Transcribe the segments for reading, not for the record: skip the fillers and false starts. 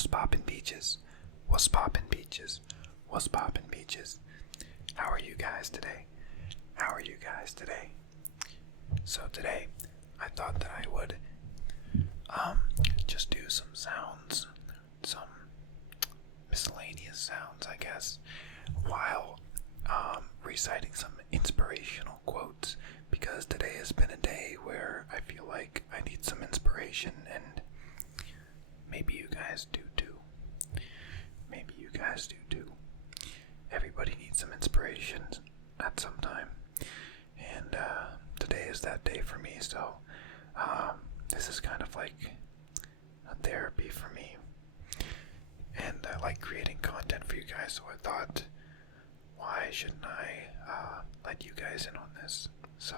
What's poppin' beaches? What's poppin' beaches? What's poppin' beaches? How are you guys today? How are you guys today? So today, I thought that I would just do some sounds, some miscellaneous sounds, I guess, while reciting some inspirational quotes, because today has been a day where I feel like I need some inspiration, and maybe you guys do too. Maybe you guys do too. Everybody needs some inspiration at some time, and today is that day for me, so this is kind of like a therapy for me, and I like creating content for you guys, so I thought, why shouldn't I let you guys in on this? So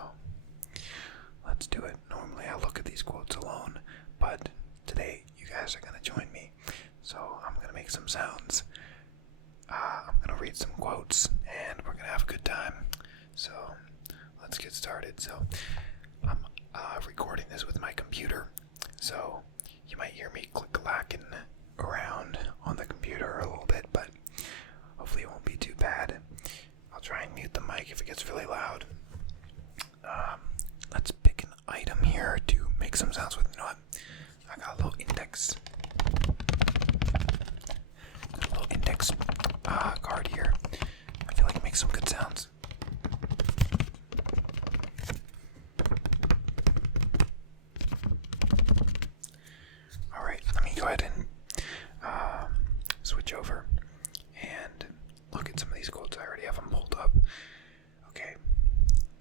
let's do it. Normally I look at these quotes alone, but today you guys are going to join me, so I'm going to make some sounds. I'm going to read some quotes, and we're going to have a good time. So let's get started. So I'm recording this with my computer, so you might hear me click-clacking around on the computer a little bit, but hopefully it won't be too bad. I'll try and mute the mic if it gets really loud. Let's pick an item here to make some sounds with. You know what? I got a little index. Card here. I feel like it makes some good sounds. Alright, let me go ahead and switch over and look at some of these quotes. I already have them pulled up. Okay,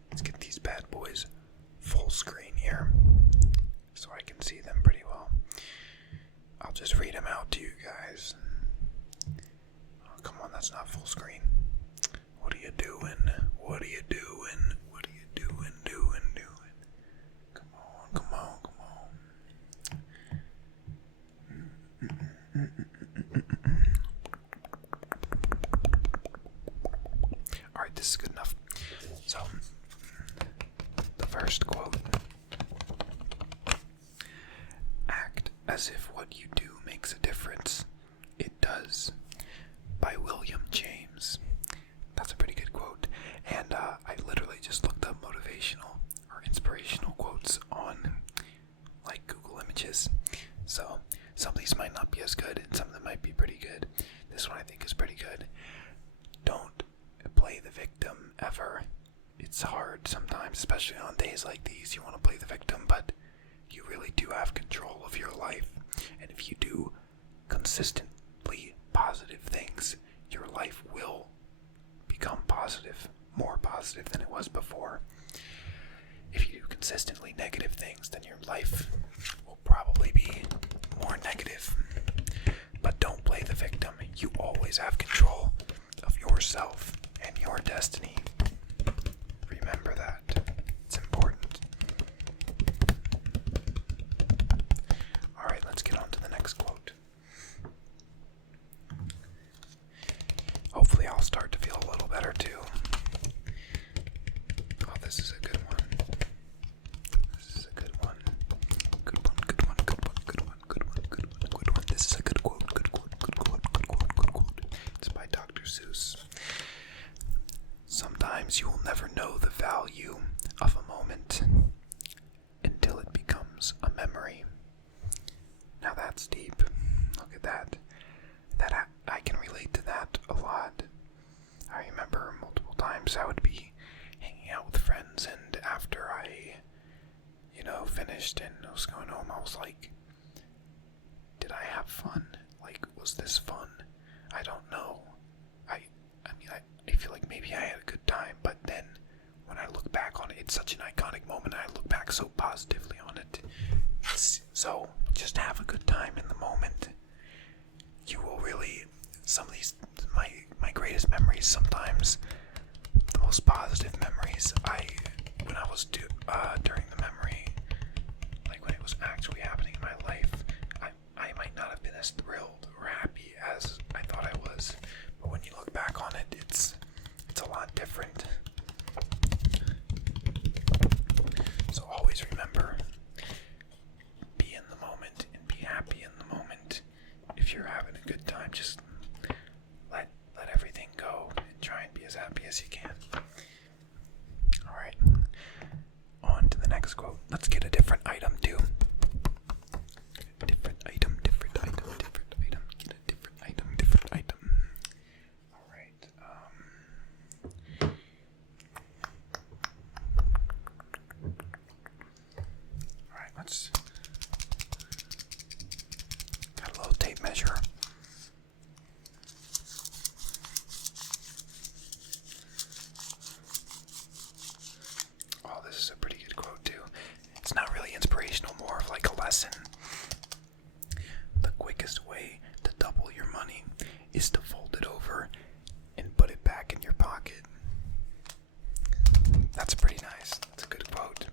let's get these bad boys full screen here so I can see them pretty well. I'll just read them out to you guys. Oh, come on, that's not full screen. What are you doing? What are you doing? What are you doing? Come on, come on, come on. Alright, this is good enough. So, the first quote. Act as if what you do makes a difference. It does. By William James. That's a pretty good quote. And I literally just looked up motivational or inspirational quotes on like Google Images. So some of these might not be as good, and some of them might be pretty good. This one I think is pretty good. Don't play the victim ever. It's hard sometimes, especially on days like these. You want to play the victim, but you really do have control of your life. And if you do consistently positive things, your life will become positive, more positive than it was before. If you do consistently negative things, then your life will probably be more negative. But don't play the victim. You always have control of yourself and your destiny. Remember that. It's important. Alright, let's get on to the next quote. Hopefully I'll start to feel a little better too. Oh, this is a good one. This is a good one. Good one, good one, good one, good one, good one, good one, good one. This is a good quote, good quote, good quote, good quote, good quote. It's by Dr. Seuss. Sometimes you will never know the value of a moment until it becomes a memory. Now that's deep. Look at that. I can relate to that a lot. I remember multiple times I would be hanging out with friends, and after I, finished and I was going home, I was like, did I have fun? Like, was this fun? I don't know. I feel like maybe I had a good time, but then when I look back on it, it's such an iconic moment. I look back so positively on it. So just have a good time in the moment. You will really, some of these, my greatest memories sometimes, the most positive memories, when I was during the memory, like when it was actually happening in my life, I might not have been as thrilled or happy as I thought I was, but when you look back on it, it's a lot different. So always remember, be in the moment and be happy in the moment. If you're good time. Just let everything go and try and be as happy as you can. Alright, on to the next quote. Let's get a different item too. Different item. Get a different item. Alright, Alright, let's got a little tape measure. Oh, this is a pretty good quote too. It's not really inspirational, more of like a lesson. The quickest way to double your money is to fold it over and put it back in your pocket. That's pretty nice. That's a good quote.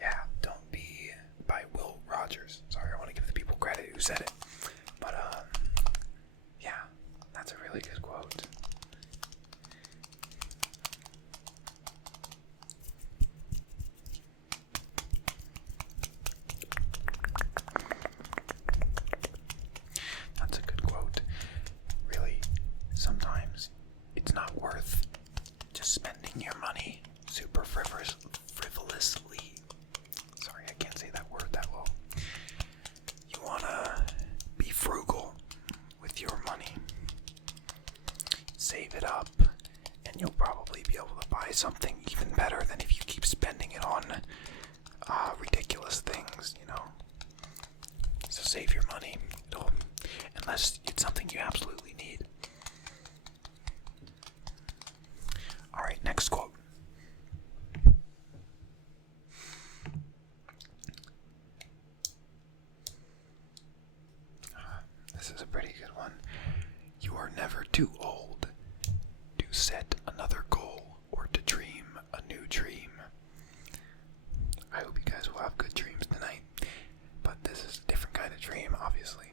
Yeah, don't be by Will Rogers. Sorry, I want to give the people credit who said it. But, yeah, that's a really good quote. That's a good quote. Really, sometimes it's not worth just spending your money super frivolously. Sorry, I can't say that word that well. You wanna be frugal with your money. Save it up, and you'll probably be able to buy something even better than if you keep spending it on ridiculous things, you know. So save your money, unless it's something you absolutely need. Alright, next quote. This is a pretty good one. You are never too old to set another goal or to dream a new dream. I hope you guys will have good dreams tonight, but this is a different kind of dream, obviously.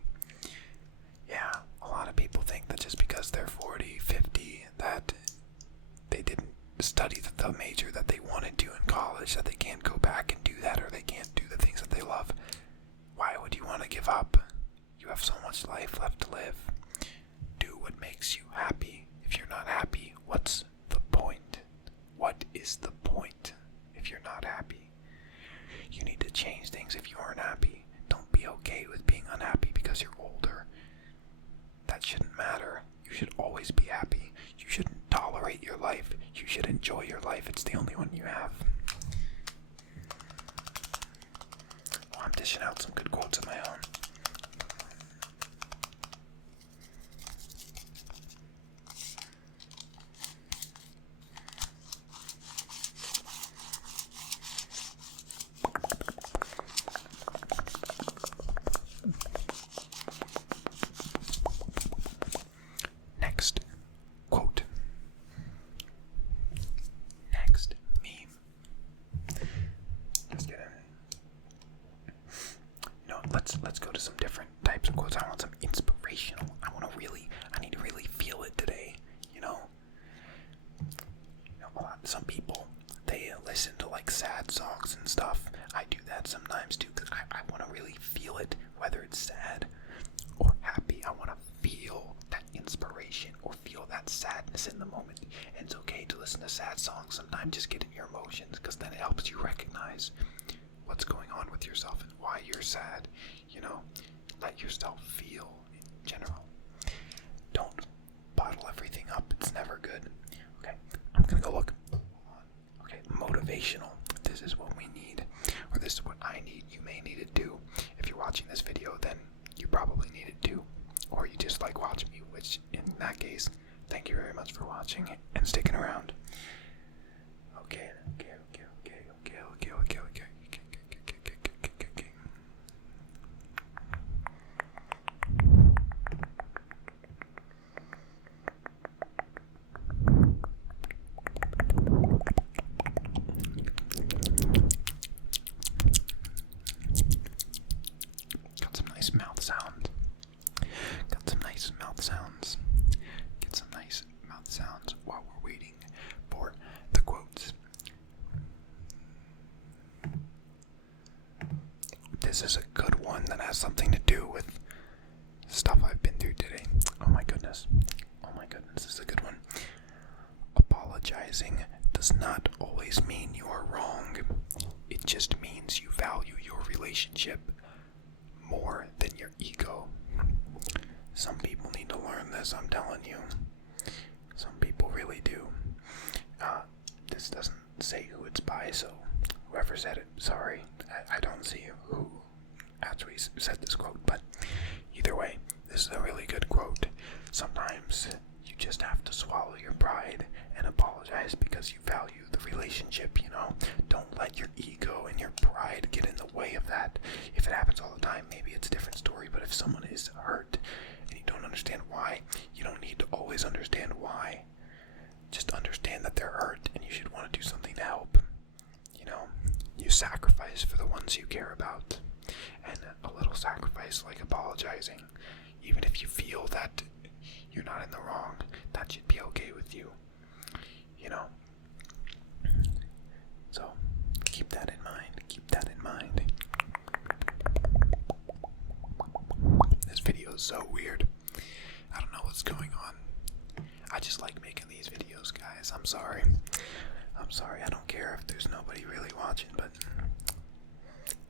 Yeah, a lot of people think that just because they're 40, 50, that they didn't study the major that they wanted to in college, that they can't go back and do that, or they can't do the things that they love. Why would you want to give up? You have so much life left to live. Do what makes you happy. If you're not happy, what's the point? What is the point if you're not happy? You need to change things if you aren't happy. Don't be okay with being unhappy because you're older. That shouldn't matter. You should always be happy. You shouldn't tolerate your life. You should enjoy your life. It's the only one you have. Well, I'm dishing out some good quotes of my own. Next quote. Next meme. Let's get in. You know, let's go to some different types of quotes. I want some inspirational. I need to really feel it today. You know, some people, they listen to like sad songs and stuff. I do that sometimes too, because I want to really feel it, whether it's sad or happy. I want to feel that inspiration or feel that sadness in the moment. And it's okay to listen to sad songs sometimes, just get in your emotions, because then it helps you recognize what's going on with yourself and why you're sad. You know, let yourself feel in general. Don't bottle everything up. It's never good. Okay, I'm gonna go look. Okay, motivational. This is what we need, or this is what I need. You may need it too. If you're watching this video, then you probably need it too. Or you just like watching me, which in that case, thank you very much for watching and sticking around. Okay. Got some nice mouth sounds. Get some nice mouth sounds while we're waiting for the quotes. This is a good one that has something to do with stuff I've been apologizing does not always mean you are wrong. It just means you value your relationship more than your ego. Some people need to learn this, I'm telling you. Some people really do. This doesn't say who it's by, so whoever said it, sorry. I don't see who actually said this quote, but either way, this is a really good quote. Sometimes you just have to swallow your pride and apologize because you value the relationship, you know? Don't let your ego and your pride get in the way of that. If it happens all the time, maybe it's a different story, but if someone is hurt and you don't understand why, you don't need to always understand why. Just understand that they're hurt and you should want to do something to help. You know, you sacrifice for the ones you care about. And a little sacrifice like apologizing, even if you feel that you're not in the wrong, that should be okay with you. You know? So, keep that in mind. Keep that in mind. This video is so weird. I don't know what's going on. I just like making these videos, guys. I'm sorry. I don't care if there's nobody really watching, but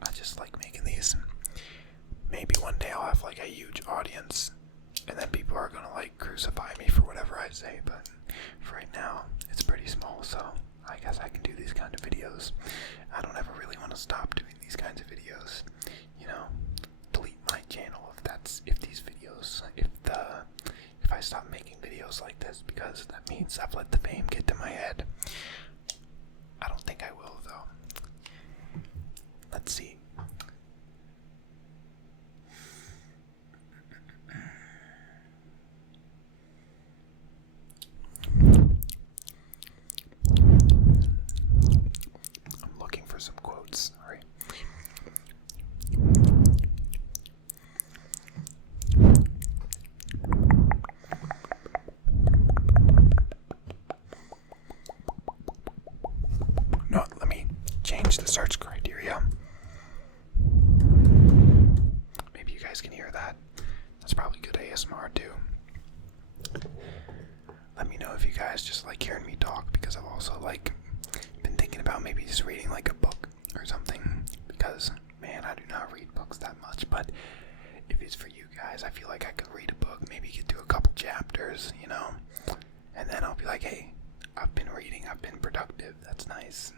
I just like making these. Maybe one day I'll have like a huge audience, and then people are gonna like crucify me for whatever I say, but for right now, it's pretty small, so I guess I can do these kind of videos. I don't ever really want to stop doing these kinds of videos. You know, delete my channel if I stop making videos like this, because that means I've let the fame get to my head. I don't think I will, though. Let's see. I'm looking for some quotes. Sorry. No, let me change the search criteria. Maybe you guys can hear that. That's probably good ASMR too. Let me know if you guys just like hearing me talk, because I've also like been thinking about maybe just reading like a book or something, because man, I do not read books that much, but if it's for you guys, I feel like I could read a book, maybe get through a couple chapters, you know, and then I'll be like, hey, I've been reading, I've been productive, that's nice.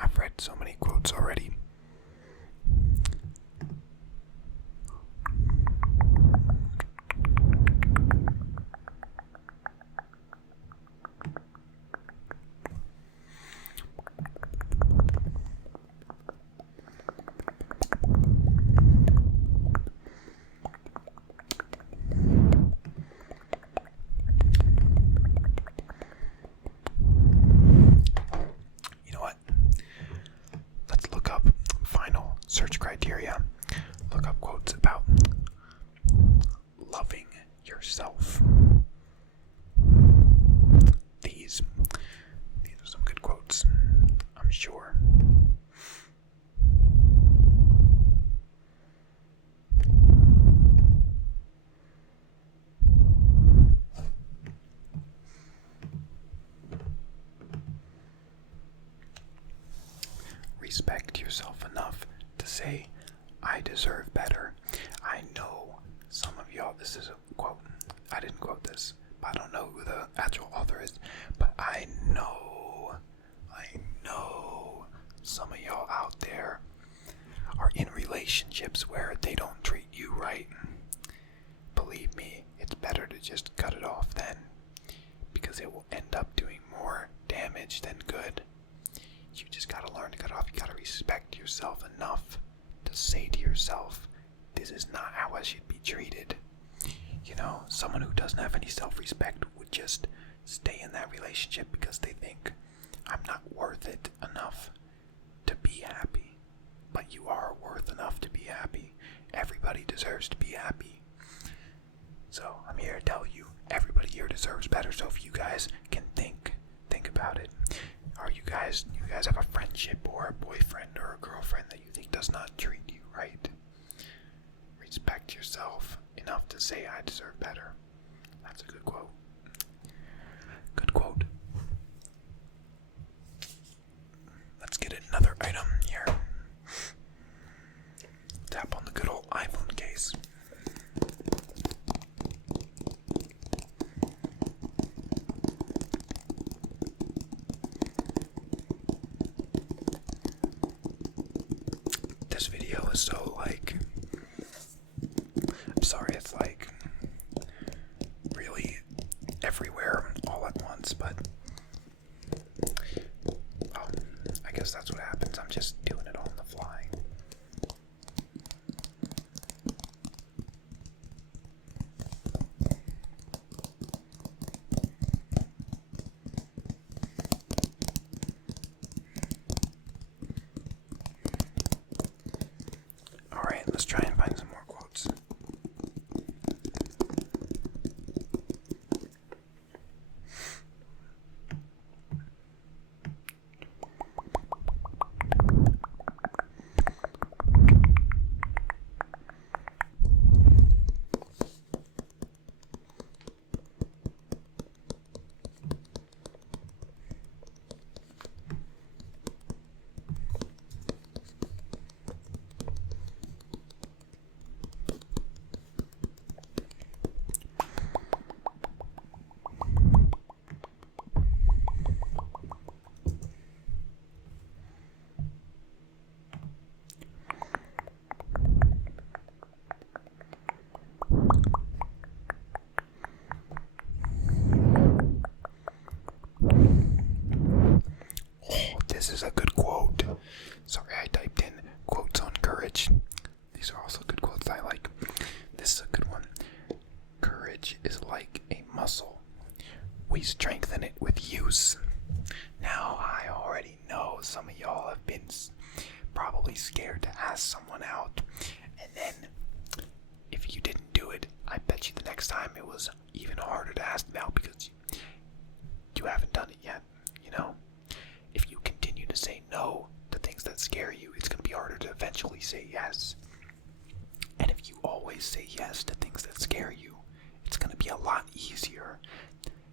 I've read so many quotes already. Search criteria. Look up quotes about loving yourself. These are some good quotes, I'm sure. Respect yourself enough to say, I deserve better. I know some of y'all, this is a quote, I didn't quote this, but I don't know who the actual author is, but I know some of y'all out there are in relationships where they don't treat you right. Believe me, it's better to to just cut it off then, because it will end up doing more damage than good. You just gotta learn to cut it off. You gotta respect yourself enough to say to yourself, this is not how I should be treated. You know, someone who doesn't have any self-respect would just stay in that relationship because they think, I'm not worth it enough to be happy. But you are worth enough to be happy. Everybody deserves to be happy. So I'm here to tell you, everybody here deserves better. So if you guys can think about it. You guys have a friendship or a boyfriend or a girlfriend that you think does not treat you right. Respect yourself enough to say, I deserve better. That's a good quote. Good quote. Let's get another item here. Tap on the good old iPhone case. This video is so I'm sorry, it's really everywhere all at once, but I guess that's what happens. I'm just doing it on the fly. Alright, let's try and find some more quotes. This is a good quote. Sorry, I typed in quotes on courage. These are also good quotes I like. This is a good one. Courage is like a muscle. We strengthen it with use. Now, I already know some of y'all have been probably scared to ask someone out. And then, if you didn't do it, I bet you the next time it was even harder to ask them out because you haven't done it yet, you know? If you continue to say no to things that scare you, it's going to be harder to eventually say yes. And if you always say yes to things that scare you, it's going to be a lot easier.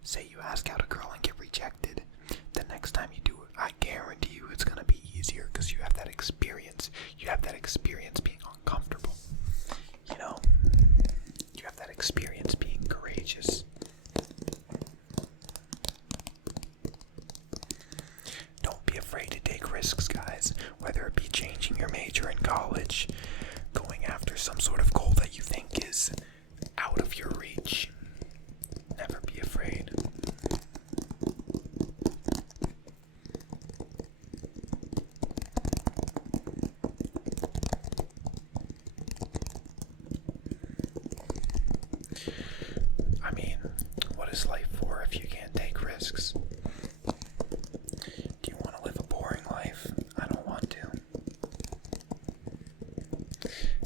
Say you ask out a girl and get rejected. The next time you do it, I guarantee you it's going to be easier because you have that experience. You have that experience being uncomfortable. You know? You have that experience being courageous. Don't be afraid to take risks, guys. Whether it be changing your major in college, going after some sort of goal that you think is out of your reach. Never be afraid. I mean, what is life for if you can't take risks? Do you want to live a boring life? I don't want to.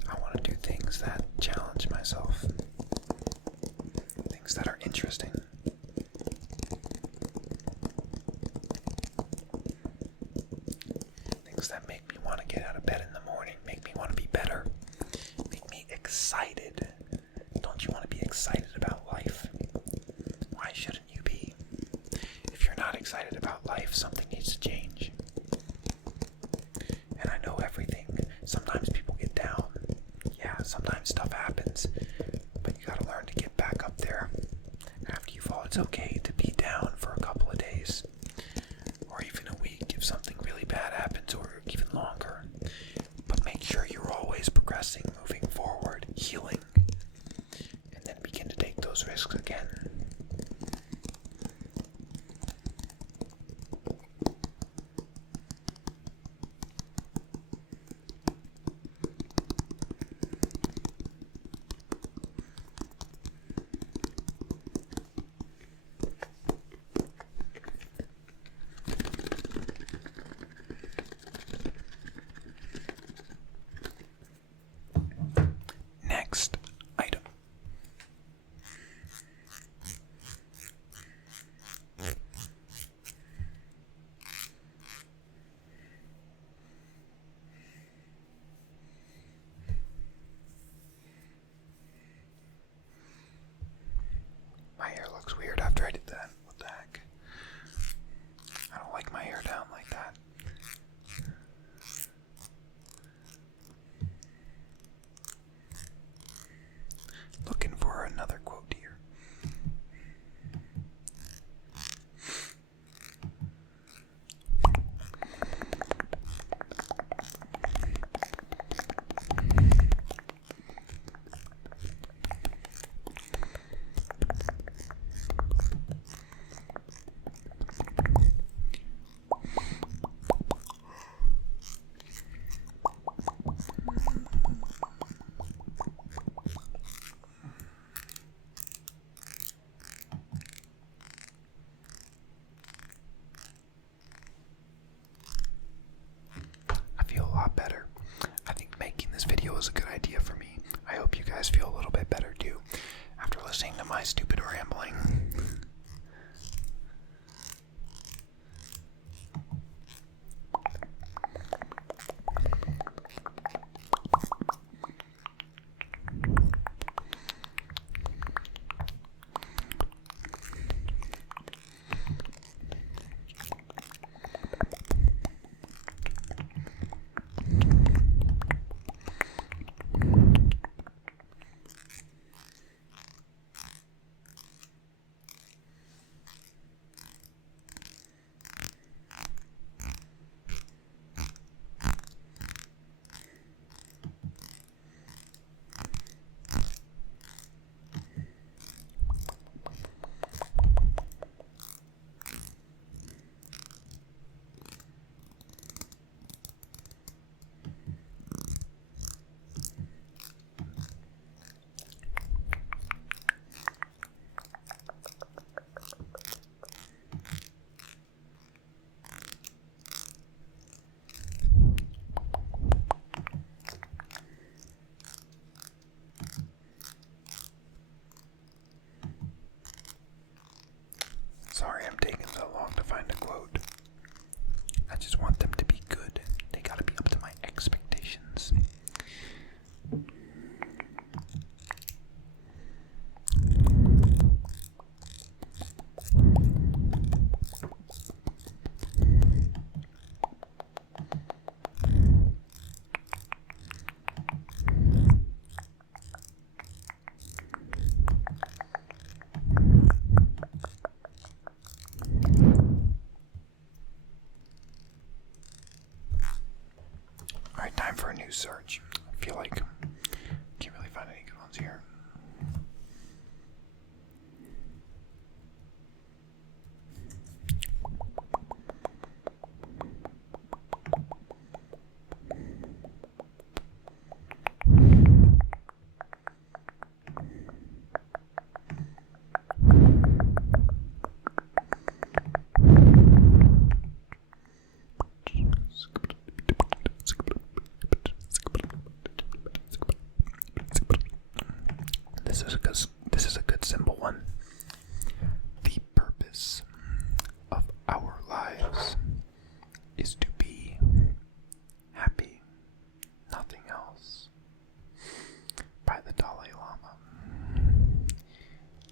I want to do things that challenge myself. Things that are interesting. Things that make me want to get out of bed in the morning, make me want to be better, make me excited. Don't you want to be excited about life? Why shouldn't you be? If you're not excited about life, something needs to change. And I know everything. Sometimes people get down. Yeah, sometimes stuff happens. But you gotta learn to get back up there. After you fall, it's okay to be down for a couple of days. Or even a week if something really bad happens, or even longer. But make sure you're always progressing, moving forward, healing. And then begin to take those those risks again. Next item. My hair looks weird after I did that. What the heck? I don't like my hair down like that. Looking for another quote here. I feel a lot better. I think making this video was a good idea for me. I hope you guys feel a little bit better too after listening to my stupid rambling. Sorry I'm taking so long to find a quote. I just want them to be good. They gotta be up to my expectations. Alright, time for a new search. I feel like I can't really find any good ones here. This is a good simple one. The purpose of our lives is to be happy, nothing else. By the Dalai Lama.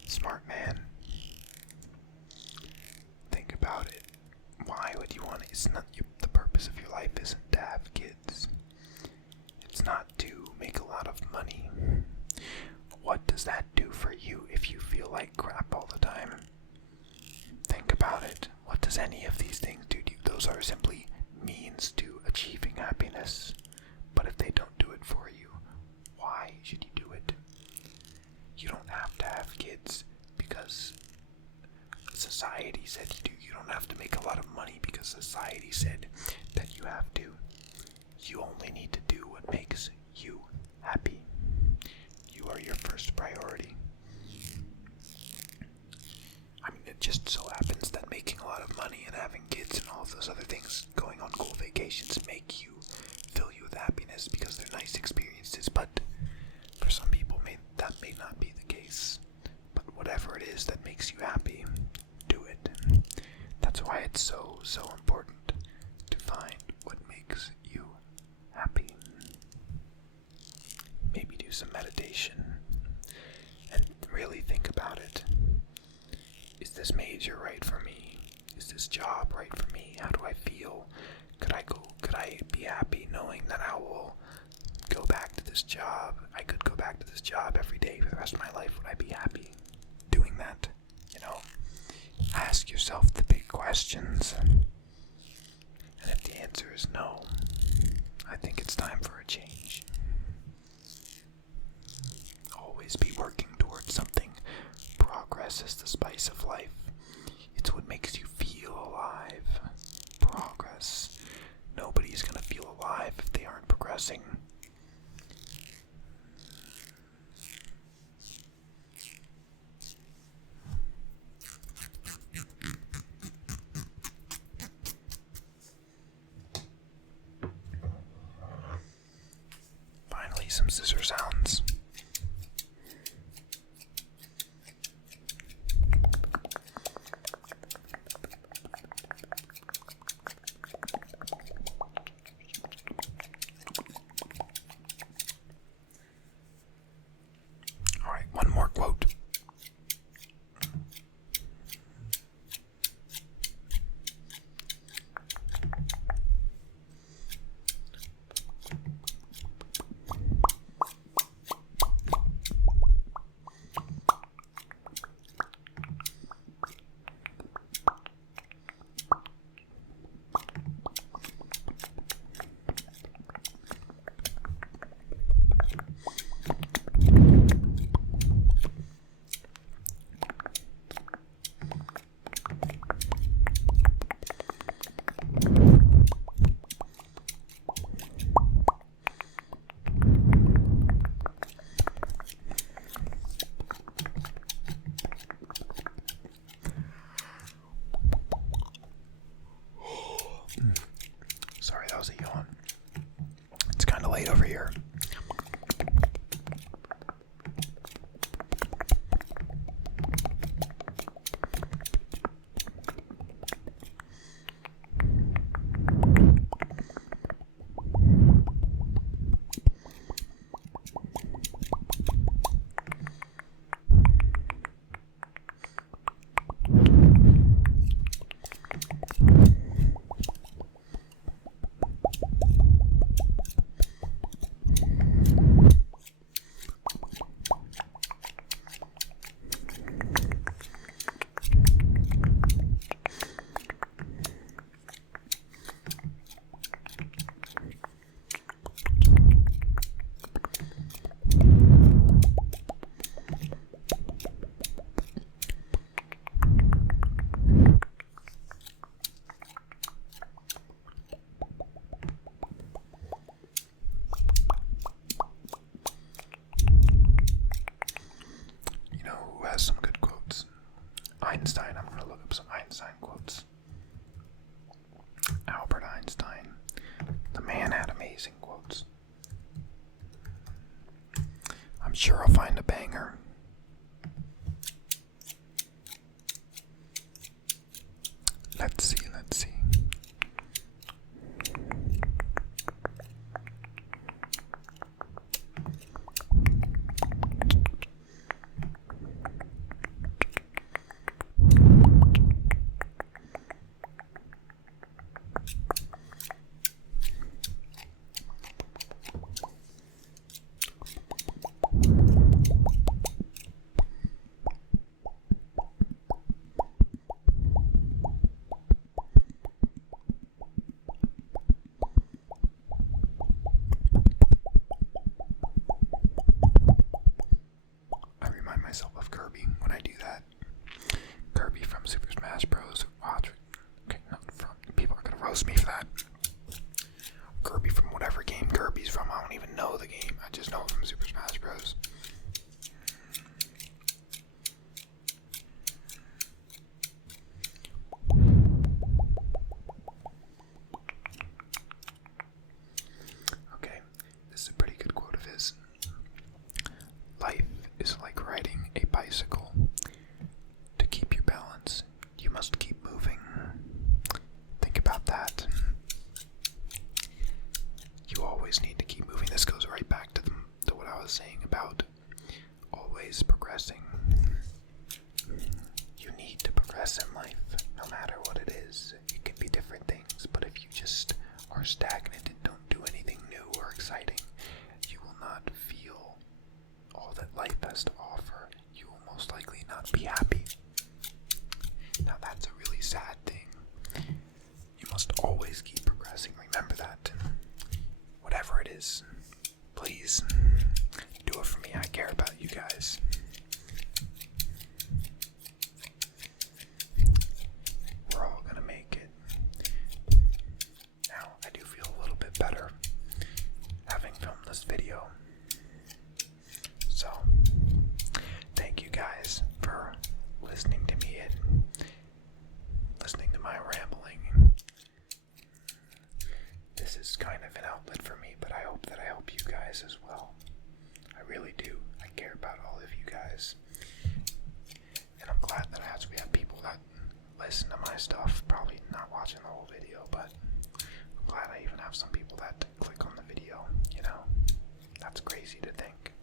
Smart man. Think about it. Why would you want it? It's not the purpose of your life isn't to have kids. It's not to make a lot of money. What does that do for you if you feel like crap all the time? Think about it. What does any of these things do to you? Those are simply means to achieving happiness. But if they don't do it for you, why should you do it? You don't have to have kids because society said you do. You don't have to make a lot of money because society said that you have to. You only need to do what makes you happy. You are your first priority. I mean, it just so happens that making a lot of money and having kids and all of those other things, going on cool vacations, fill you with happiness because they're nice experiences. But for some people, that may not be the case. But whatever it is that makes you happy, do it. That's why it's so important to find what makes you happy. Maybe do some meditation and really think about it. Is this major right for me? Is this job right for me? How do I feel? Could I be happy knowing that I will go back to this job? I could go back to this job every day for the rest of my life. Would I be happy doing that? Ask yourself the big questions. And if the answer is no, I think it's time for a change. Always be working towards something. Progress is the spice of life. It's what makes you feel alive. Progress. Nobody's gonna feel alive if they aren't progressing. Finally, some scissor sounds. Alright, one more quote. Sorry, that was a yawn. It's kind of late over here. Some good quotes. Einstein. I'm going to look up some Einstein quotes. Albert Einstein. The man had amazing quotes. I'm sure I'll find a banger. Let's see. Smash Bros. Watch. Okay, not from people are gonna roast me for that. Kirby from whatever game Kirby's from. I don't even know the game. I just know it from Super Smash Bros. Okay, this is a pretty good quote of his. Life is like riding a bicycle. To keep your balance, you must keep moving. Think about that. You always need to keep moving. This goes right back to what I was saying about always progressing. You need to progress in life, no matter what it is. It can be different things, but if you just are stagnant and don't do anything new or exciting, you will not feel all that life has to offer. You will most likely not be happy. Now that's a really sad thing. You must always keep progressing. Remember that. Whatever it is, please do it for me. I care about you guys. We're all gonna make it. Now, I do feel a little bit better having filmed this video. So, thank you guys for listening to me and listening to my rambling. This is kind of an outlet for me, but I hope that I help you guys as well. I really do. I care about all of you guys. And I'm glad that I actually have people that listen to my stuff, probably not watching the whole video, but I'm glad I even have some people that click on the video, you know? That's crazy to think.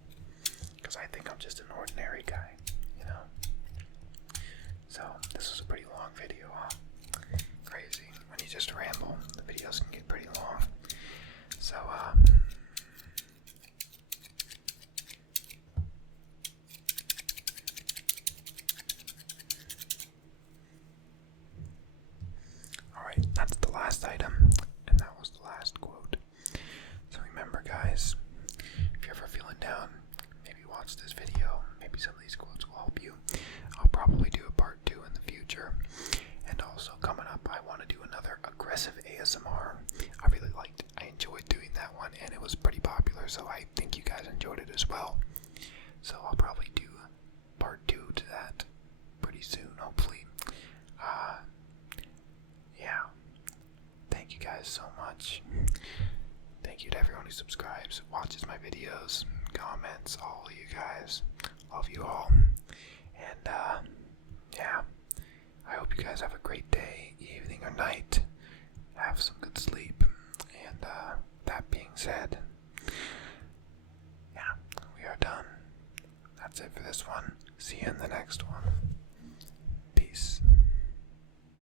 Because I think I'm just an ordinary guy, you know? So, this was a pretty long video, huh? Crazy. When you just ramble, the videos can get pretty long. So, alright, that's the last item, and that was the last quote. So remember, guys, if you're ever feeling down, maybe watch this video. Maybe some of these quotes will help you. I'll probably do a part 2 in the future. And also coming up, I want to do another aggressive ASMR. I enjoyed doing that one, and it was pretty popular, so I think you guys enjoyed it as well. So I'll probably do part 2 to that pretty soon, hopefully. Yeah. Thank you guys so much. Thank you to everyone who subscribes, watches my videos, comments, all of you guys. Love you all. And, yeah. I hope you guys have a great day, evening, or night. Have some good sleep. And that being said, yeah, we are done. That's it for this one. See you in the next one.